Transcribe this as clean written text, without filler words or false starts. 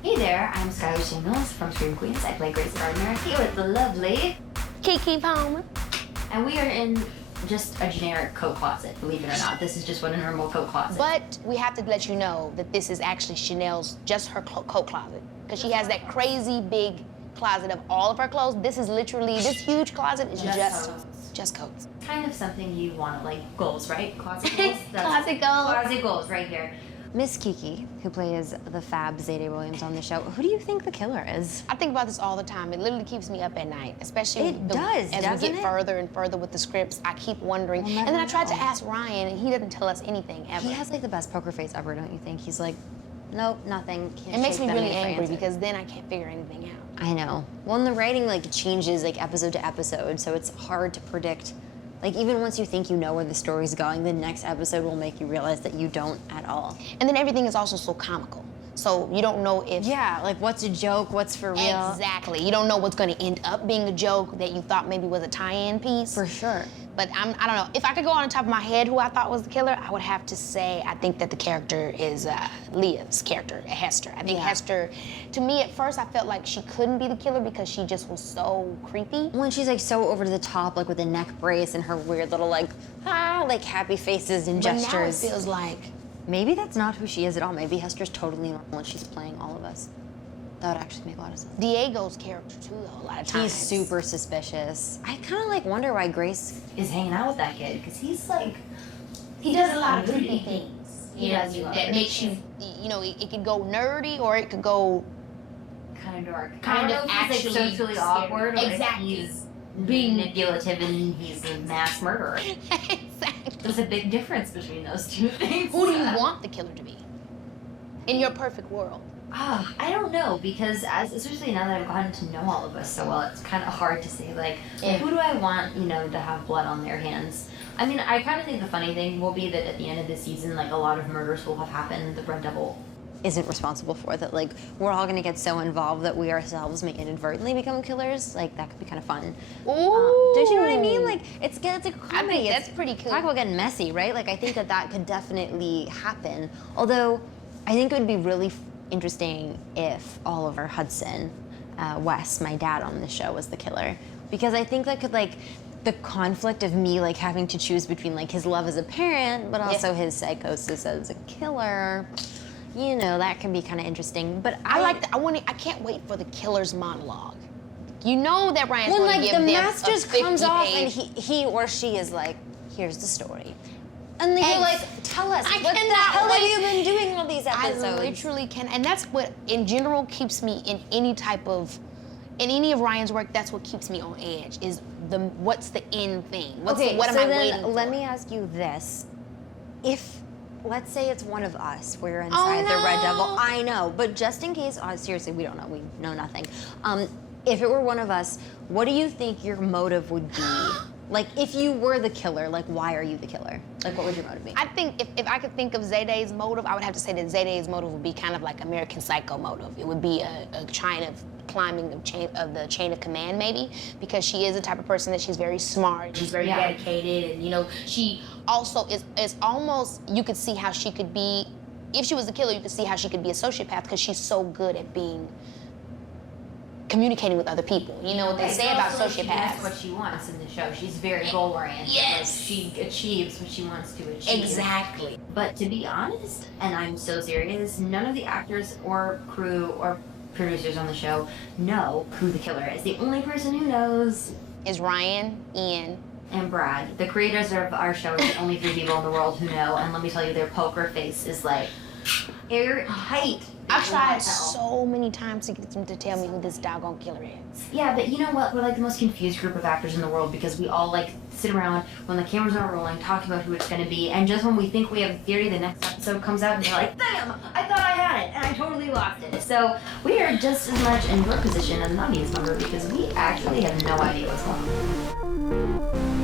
Hey there, I'm Skyler from Scream Queens. I play Grace Gardner here with the lovely Keke Palmer. And we are in just a generic coat closet, believe it or not. This is just what a normal coat closet. But we have to let you know that this is actually Chanel's, just her coat closet. Because she has that crazy big closet of all of her clothes. This is literally, this huge closet is just coats. Kind of something you want, like goals, right? Closet goals? Closet goals. Closet goals right here. Miss Keke, who plays the fab Zayday Williams on the show, who do you think the killer is? I think about this all the time. It literally keeps me up at night, especially as we get further and further with the scripts. I keep wondering. We'll and then I tried to ask Ryan, and he doesn't tell us anything ever. He has like the best poker face ever, don't you think? He's like, nope, nothing. Can't it makes me really angry answer. because then I can't figure anything out. I know. Well, and the writing like changes like episode to episode, so it's hard to predict. Like, even once you think you know where the story's going, the next episode will make you realize that you don't at all. And then everything is also so comical. So you don't know if... Yeah, like what's a joke, what's for real. Exactly. You don't know what's going to end up being a joke that you thought maybe was a tie-in piece. For sure. But I don't know. If I could go on the top of my head who I thought was the killer, I would have to say I think that the character is Leah's character, Hester. I think Hester, to me at first I felt like she couldn't be the killer because she just was so creepy. When she's like so over the top, like with a neck brace and her weird little like happy faces and gestures. But now it feels like... Maybe that's not who she is at all. Maybe Hester's totally normal and she's playing all of us. That would actually make a lot of sense. Diego's character too, though, a lot of times. He's super suspicious. I kind of like wonder why Grace is hanging out with that kid, because he's like, he does a lot of creepy things. He does that makes you, you know, it could go nerdy or it could go kind of dark. Kind of actually like socially awkward. Or exactly. He's being manipulative and he's a mass murderer. Exactly. There's a big difference between those two things. Who do you want the killer to be? In your perfect world. I don't know, because especially now that I've gotten to know all of us so well, it's kind of hard to say, like, who do I want, you know, to have blood on their hands? I mean, I kind of think the funny thing will be that at the end of the season, like, a lot of murders will have happened. The Red Devil isn't responsible for that. Like, we're all gonna get so involved that we ourselves may inadvertently become killers. Like, that could be kind of fun. Ooh. Don't you know what I mean? Like, it's a comedy. I think that's pretty cool. Talk about getting messy, right? Like, I think that could definitely happen. Although, I think it would be really interesting if Oliver Hudson, Wes, my dad on the show, was the killer. Because I think that could, like, the conflict of me, like, having to choose between, like, his love as a parent, but also his psychosis as a killer, you know, that can be kind of interesting. But I can't wait for the killer's monologue. You know that Ryan's when, going to like, give them the mask just comes off and page. he or she is like, here's the story. And then you're like, tell us, I what the cannot hell have wait. you been doing all these episodes? I literally can, and that's what, in general, keeps me in any of Ryan's work, that's what keeps me on edge, is what's the end thing? What am I waiting for? Let me ask you this. If, let's say it's one of us, we're inside the Red Devil. I know, but just in case, seriously, we don't know, we know nothing. If it were one of us, what do you think your motive would be? Like, if you were the killer, like, why are you the killer? Like, what would your motive be? I think if I could think of Zayday's motive, I would have to say that Zayday's motive would be kind of like American Psycho motive. It would be a trying of climbing the chain of command, maybe, because she is the type of person that she's very smart, she's very dedicated, and, you know, she also is almost, you could see how she could be, if she was the killer, you could see how she could be a sociopath because she's so good at communicating with other people. You know what they say about sociopaths. She gets what she wants in the show. She's very goal-oriented. Yes. Like, she achieves what she wants to achieve. Exactly. But to be honest, and I'm so serious, none of the actors or crew or producers on the show know who the killer is. The only person who knows is Ryan, Ian, and Brad. The creators of our show are the only three people in the world who know, and let me tell you, their poker face is like airtight. I've tried so many times to get them to tell me who this doggone killer is. Yeah, but you know what? We're like the most confused group of actors in the world because we all like sit around when the cameras aren't rolling, talking about who it's going to be, and just when we think we have a theory, the next episode comes out and you're like, damn, I thought I had it, and I totally lost it. So we are just as much in your position as an audience member because we actually have no idea what's going on.